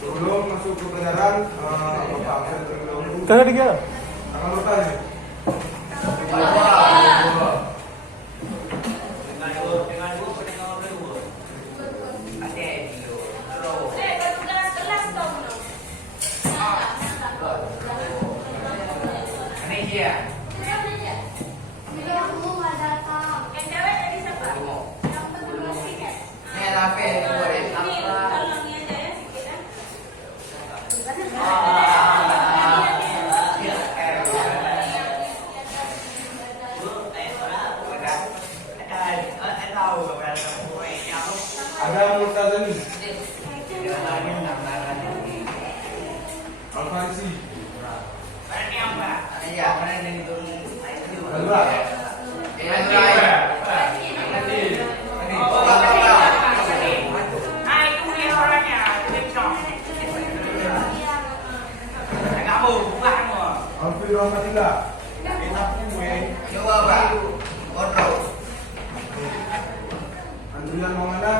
Sebelum masuk ke pelajaran, Bapak absen terlebih dahulu. Tengah dia. Akan bertanya. Ada Murtazani, Al-Farisi, Al-Ra, Alfi Rahmatillah, Andrian Maulana,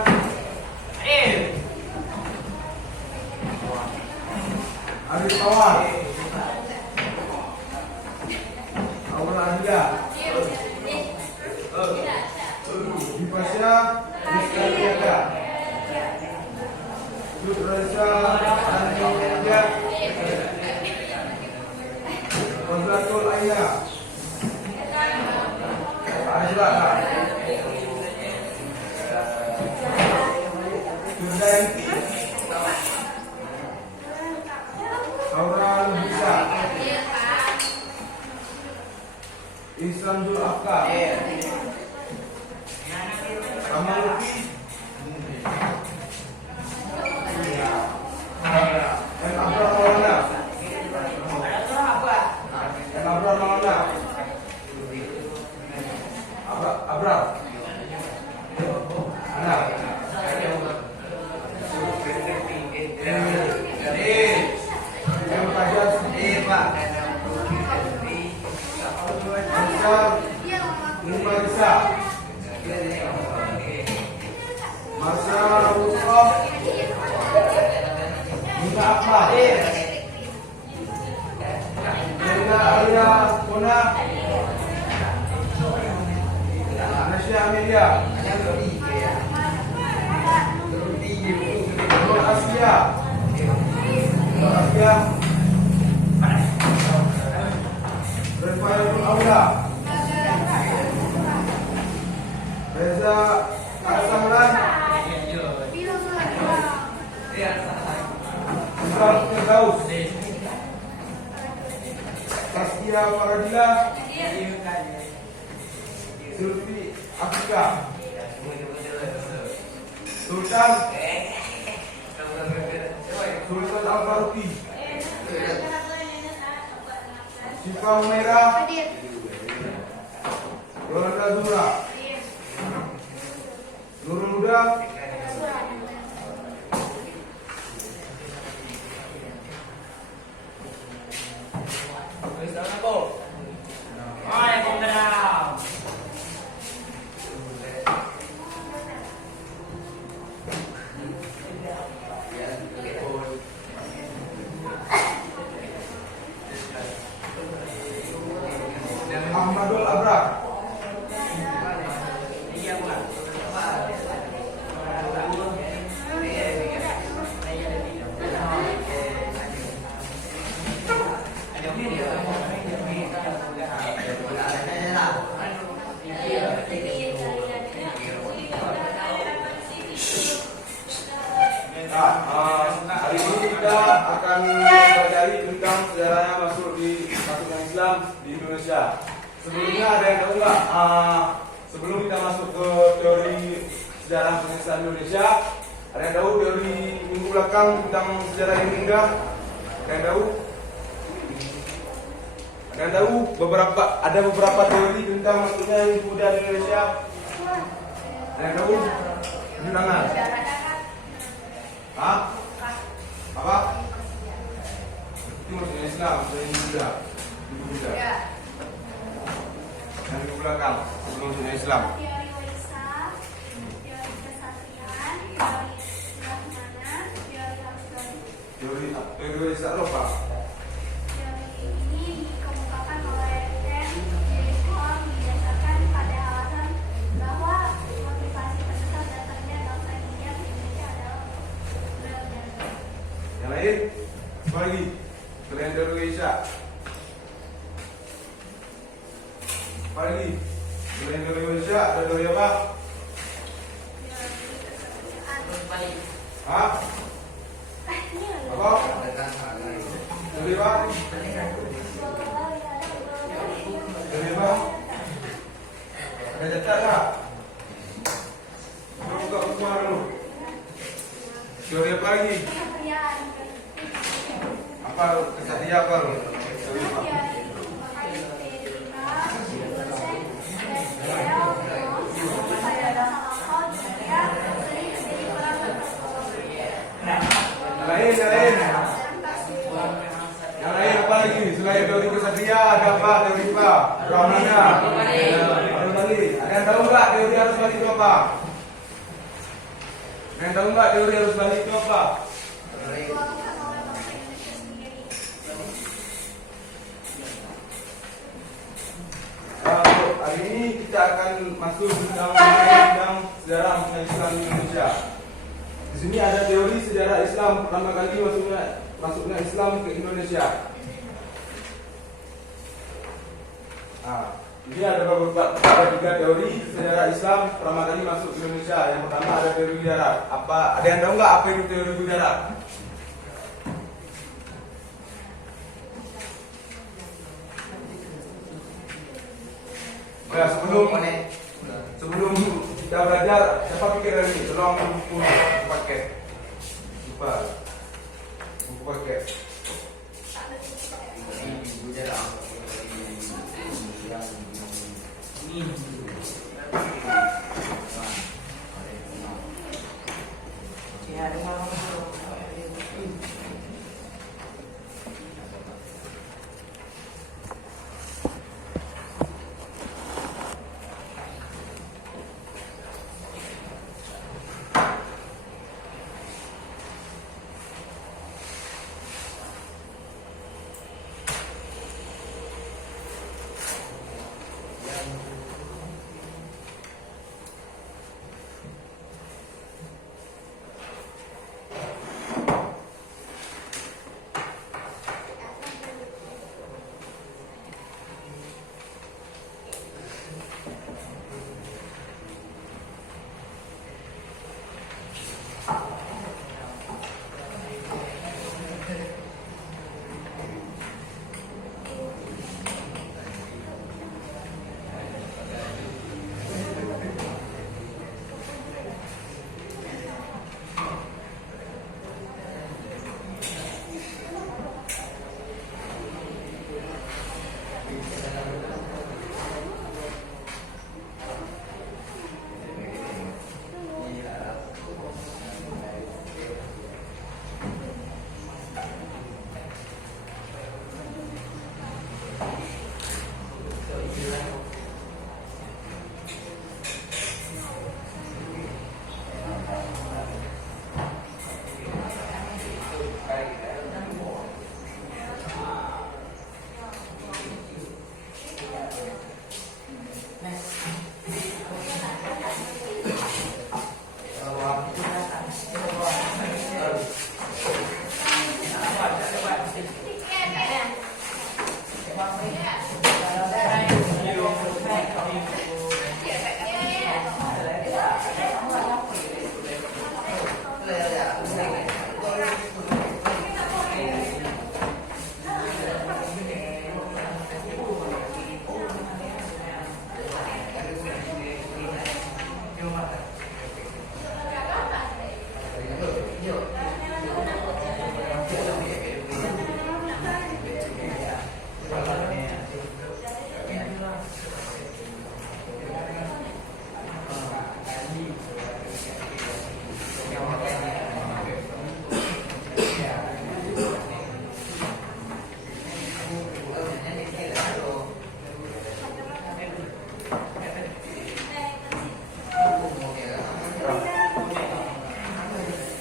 Arif Tawar, Aura Adia, Dipasya, Rizka Sudraja, Antonia, Fadlatul Aina, Azraka, Sudayanti, Aura Lubisa, Islamul Afka, Amaluki, dan Abrar Maulana, Abrar, Masa Rusok, Nina Ahmad, Nina Alia Kona, Nasya Amelia, Nur Asia, Rafael Aula, Reza Asamran, Islam Firdaus, Saskia Faradila, Zulfi Afrika, Sultan Al-Faruqi, Syifa Humaira, Yolanda Zura, Nurul Huda, Ahmadul Abrar, hari ini kita akan mempelajari tentang sejarahnya masuk pasukan Islam di Indonesia. Sebelumnya ada yang tahu nggak? Sebelum kita masuk ke teori sejarah pasukan Islam Indonesia, ada yang tahu teori minggu belakang tentang sejarah yang indah? Ada yang tahu? Ada yang tahu ada beberapa teori tentang masuknya yang muda di Indonesia? Ada yang tahu? Tunjuk tangan. Hah? Apa? Itu maksudnya Islam, yang muda. Yang di belakang, sebelum maksudnya Islam. Teori warisan, teori kesatuan, teori teori Eropa? Teori ini dikemukakan oleh Ken Jeong didasarkan pada alasan bahwa motivasi terbesar datangnya bangsa India ke Indonesia adalah beragama. Yang lain? Apa lagi? Selain teori Indonesia? Apa lagi? Selain teori Indonesia ada teori apa? Hah? Apa? Teori apa? Teori apa? Ada catat tak? Buka buku dulu. Teori apa lagi? Apa? Kesatria apa lu? Teori apa? Yang lain apa lagi? Selain teori kesatria ada apa? Teori apa? Ramana. Arus balik. Ada yang tahu nggak teori arus balik itu apa? Ada yang tahu nggak teori arus balik itu apa? Hari ini kita akan masuk tentang sejarah Islam di Indonesia. Di sini ada teori sejarah Islam pertama kali masuknya Islam ke Indonesia. Ini ada tiga teori sejarah Islam pertama kali masuk ke Indonesia. Yang pertama ada teori darat. Ada yang tahu nggak apa itu teori darat? Ya, sebelum kita belajar, siapa pikir ini? Tolong buku paket. Lupa. Buku paket.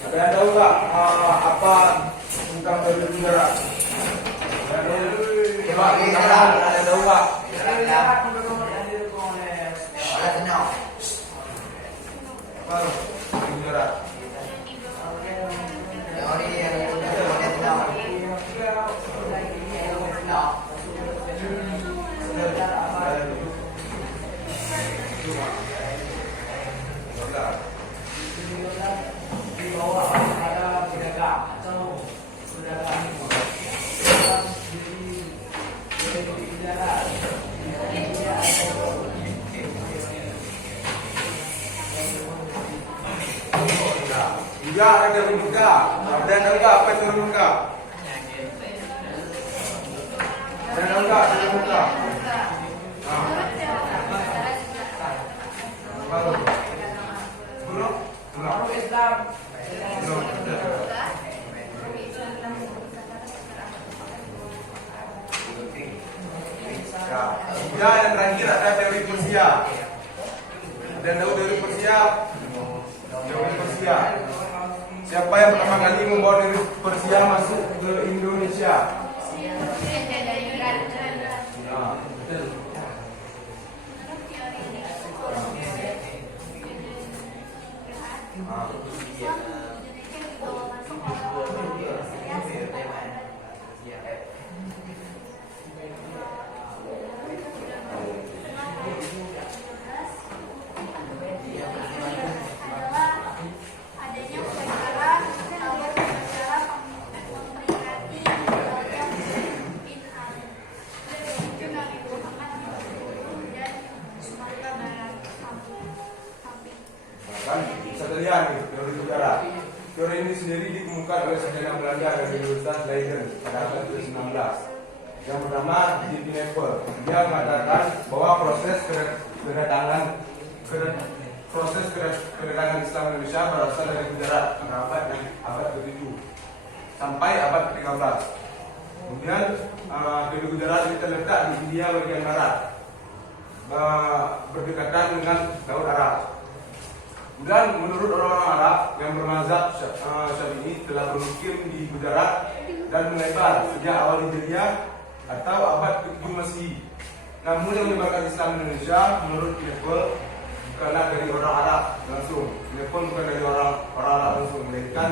Ada yang tahu nggak apa tentang teori udara. Coba kita ada tahu nggak? Apa? Udara. Juga ada teori muka. Dan tahu nggak apa teori muka? Dan tahu nggak teori muka? Belum? Ya, yang terakhir ada teori Persia. Dan tahu teori Persia? Teori Persia. Siapa yang pertama kali membawa teori Persia masuk ke Indonesia? Bisa terlihat nih teori udara. Teori ini sendiri ditemukan oleh sarjana Belanda dari Universitas Leiden pada abad ke-19. Yang pertama di Pinnevel, dia mengatakan bahwa proses kedatangan Islam Indonesia berasal dari udara pada abad ke-7 sampai abad ke-13. Kemudian teori udara ini terletak di India bagian barat, berdekatan dengan Laut Arab. Dan menurut orang-orang Arab yang bermazhab Syafi'i telah bermukim di udara dan melebar sejak awal Hijriah atau abad ke-7 Masehi. Namun yang menyebarkan Islam Indonesia menurut Pinnevel bukanlah dari orang Arab langsung. Pinnevel bukan dari orang Arab langsung, melainkan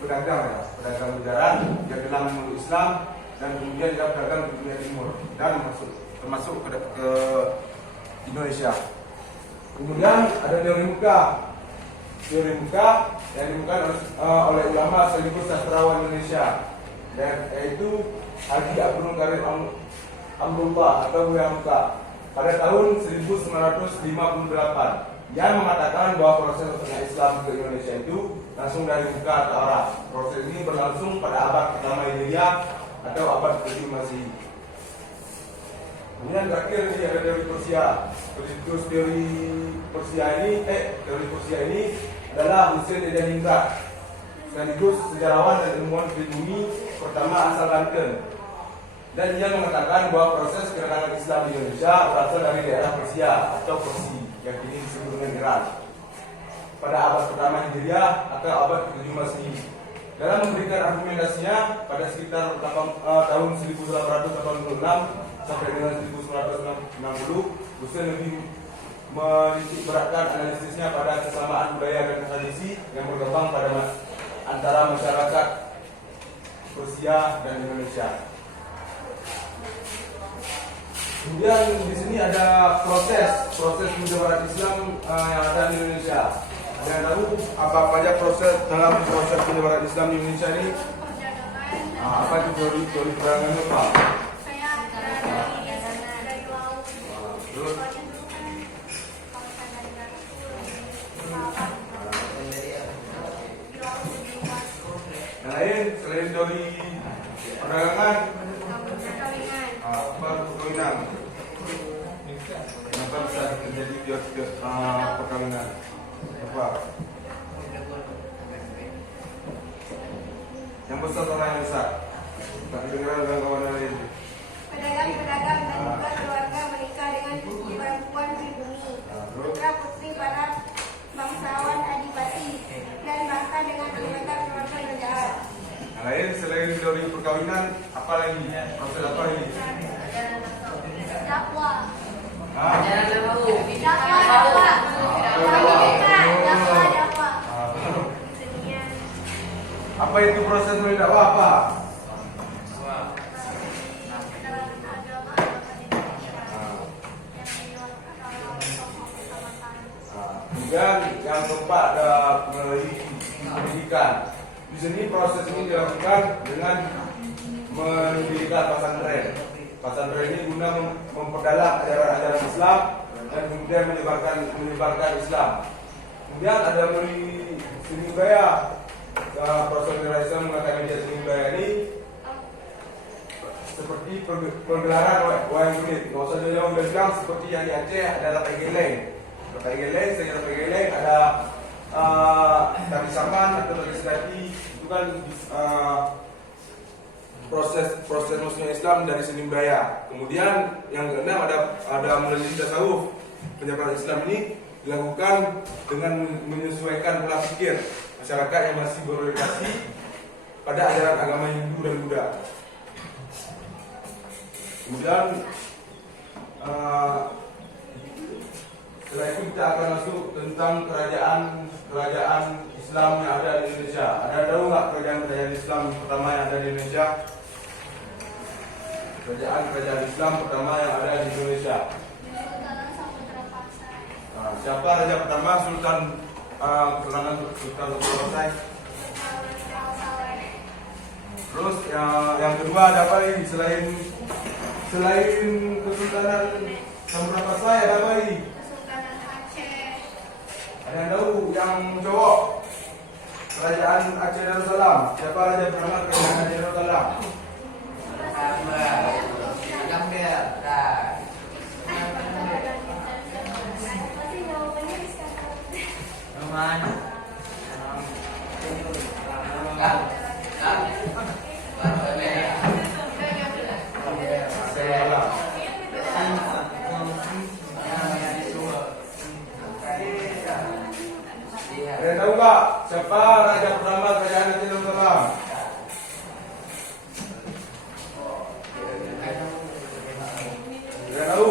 pedagang udara yang telah memeluk Islam dan kemudian dia berdagang di dunia timur dan termasuk ke Indonesia. Kemudian ada teori muka. Teori muka yang ditemukan oleh ulama sekaligus sastrawan Indonesia, dan yaitu Haji Abdul Karim Amrullah atau Buya Muka pada tahun 1958 yang mengatakan bahwa proses masuknya Islam ke Indonesia itu langsung dari muka atau Arab. Proses ini berlangsung pada abad pertama Hijriah atau abad ke-7 Masehi. Kemudian terakhir ini ada teori Persia. Terus teori Persia ini adalah Hussein Edaningrat, sekaligus sejarawan dan ilmuwan pribumi pertama asal Banten. Dan dia mengatakan bahwa proses kedatangan Islam di Indonesia berasal dari daerah Persia atau Persi yang kini disebut dengan Iran pada abad pertama Hijriah atau abad ke-7 Masehi. Dalam memberikan argumentasinya pada sekitar tahun 1886 sampai dengan 1960, Hussein lebih menitik beratkan analisisnya pada kesamaan budaya dan tradisi yang berkembang pada antara masyarakat Persia dan Indonesia. Kemudian di sini ada proses penyebaran Islam yang ada di Indonesia. Ada yang tahu apa saja proses penyebaran Islam di Indonesia ini? Apa itu teori perdagangan Pak? Selain teori perdagangan, apa perkawinan? Kenapa bisa terjadi perkawinan? Apa? Yang besar atau yang besar? Tak dengar dengan kawan lain. Pedagang dan juga keluarga menikah dengan perempuan pribumi, putra putri para bangsawan adipati, dan bahkan dengan anggota keluarga kerajaan. Lain selain teori perkawinan, apa lagi? Proses apa lagi? Dakwah. Hah? Dakwah. Kesenian. Apa itu proses menulis dakwah apa? Kemudian yang keempat ada pendidikan. Di sini proses ini dilakukan dengan mendirikan pesantren. Pesantren ini guna memperdalam ajaran-ajaran Islam dan kemudian menyebarkan Islam. Kemudian ada melalui seni budaya. Proses Islam mengatakan media seni budaya ini seperti pergelaran wayang kulit. Nggak usah jauh bilang seperti yang di Aceh ada Lapai Geleng. Selain Lapai Geleng ada tari saman atau tari sedati. Itu kan proses masuknya Islam dari seni budaya. Kemudian yang keenam ada melalui tasawuf. Penyebaran Islam ini dilakukan dengan menyesuaikan pola pikir masyarakat yang masih berorientasi pada ajaran agama Hindu dan Buddha. Kemudian setelah itu kita akan masuk tentang kerajaan Islam yang ada di Indonesia. Ada tahu nggak kerajaan Islam pertama yang ada di Indonesia? Kerajaan Islam pertama yang ada di Indonesia. Siapa raja pertama? Sultan Pasai. Terus yang kedua ada apa lagi selain Kesultanan Samudra Pasai ada apa lagi? Kesultanan Aceh. Ada yang tahu yang cowok? Kerajaan Aceh Darussalam. Siapa raja pertama kerajaan Aceh Darussalam? Ada yang tahu nggak siapa raja pertama kerajaan Aceh Darussalam? Ada yang tahu?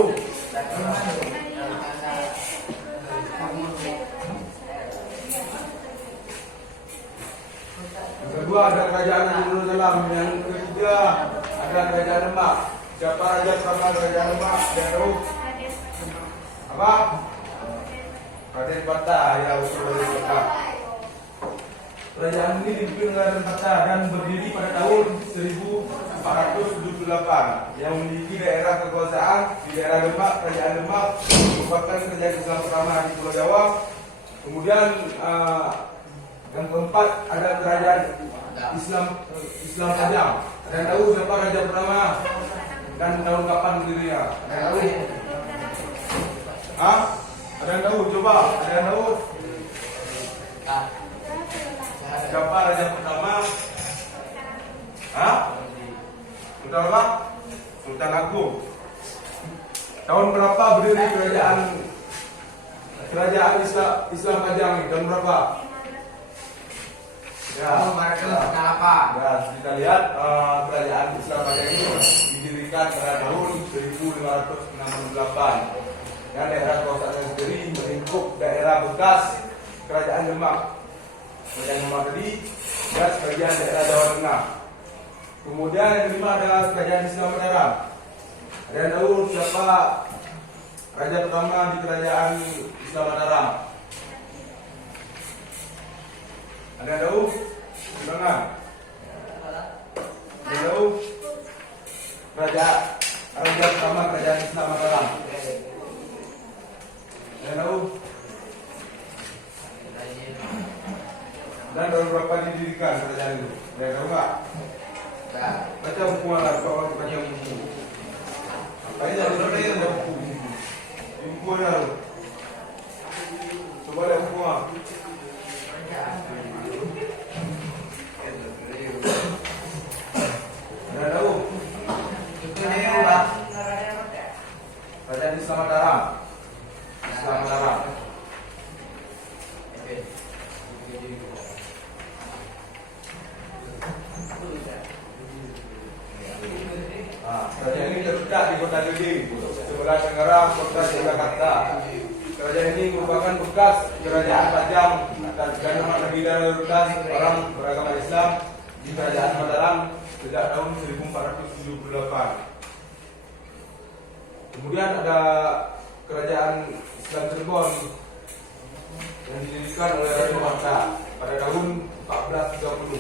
Yang kedua ada kerajaan Aceh Darussalam. Yang ketiga ada kerajaan Demak. Siapa raja pertama kerajaan Demak? Ada yang tahu? Apa? Raden Patah, ya betul Raden Patah. Kerajaan ini dipimpin oleh Raden Patah dan berdiri pada tahun 1478 yang memiliki daerah kekuasaan di daerah Demak. Kerajaan Demak merupakan kerajaan Islam pertama di Pulau Jawa. Kemudian yang keempat ada kerajaan Islam Pajang. Ada yang tahu siapa raja pertama dan tahun kapan berdirinya? Ada yang tahu? Hah? Ada yang tahu? Coba. Ada yang tahu? Siapa raja pertama? Hah? Sultan apa? Sultan Agung. Tahun berapa berdiri kerajaan Islam Pajang ini? Tahun berapa? Ya, kita lihat kerajaan Islam Pajang ini didirikan pada tahun 1568. Dan daerah kekuasaan sendiri melingkup daerah bekas kerajaan Demak. Kerajaan Demak tadi dan sebagian daerah Jawa Tengah. Kemudian yang kelima adalah kerajaan Islam Mataram. Ada yang tahu siapa raja pertama di kerajaan Islam Mataram? Ada yang tahu? Silakan. Ada yang tahu? Raja pertama kerajaan Islam Mataram. Yang tahu? Dan tahun berapa didirikan kerajaan itu? Yang tahu nggak? Baca buku lah, kalau baca buku. Baca buku. Buku ya. Coba lihat buku lah. Yang tahu? Kerajaan Islam Mataram. Islam Mataram. terletak di Kota Gede, sebelah tenggara Kota Jakarta. Kerajaan ini merupakan bekas kerajaan Pajang dan nama negeri dan mayoritas orang beragama Islam di Kerajaan Mataram sejak tahun 1478. Kemudian ada Kerajaan Islam Cirebon yang didirikan oleh Raja Marta pada tahun 1430.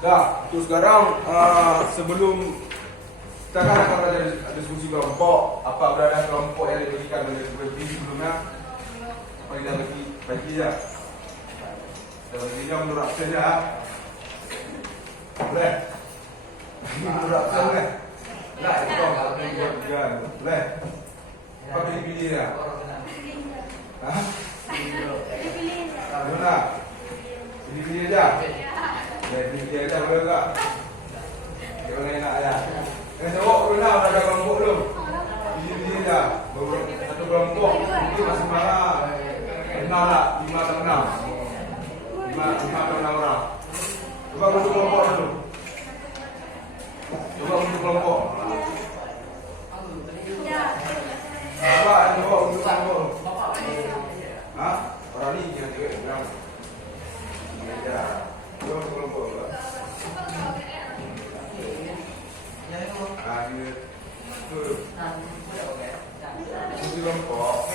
Dah, untuk sekarang sebelum kita kan akan ada diskusi kelompok, apa berada kelompok yang diberikan oleh seperti sebelumnya, apa kita bagi saja. Kita baginya menurut absennya, boleh? Menurut absen boleh? Nah, itu kalau buat juga, boleh? Apa pilih-pilih ya? Hah? Mana? Pilih-pilih aja? Ya, pilih-pilih aja boleh tak? Kalau enak aja. Yang cowok belum lah, ada kelompok belum? Pilih-pilih aja. Satu kelompok, itu masih malah 6 lah, 5 atau 6. 5 atau 6 orang. Coba untuk kelompok dulu. Coba untuk kelompok. Coba untuk kelompok. Hah? Orang ni kira-kira bilang. Ya. Coba untuk kelompok. Untuk kelompok.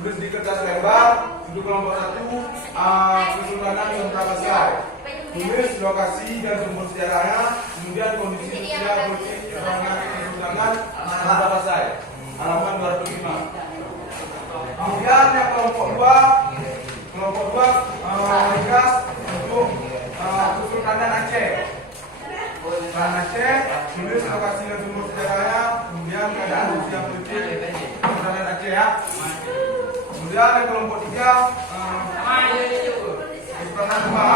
Tulis di kertas lembar. Untuk kelompok 1, kesultanan yang berapa slide. Tulis lokasi dan sumber sejarahnya, kemudian kondisi sosial politik kesultanan berapa slide. Halaman 205. Kemudian yang kelompok 2 tugas untuk kesultanan Aceh. Kesultanan Aceh, tulis lokasi dan sumber sejarahnya, kemudian keadaan sosial politik kesultanan Aceh ya. Kemudian yang kelompok 3 Kesultanan Demak.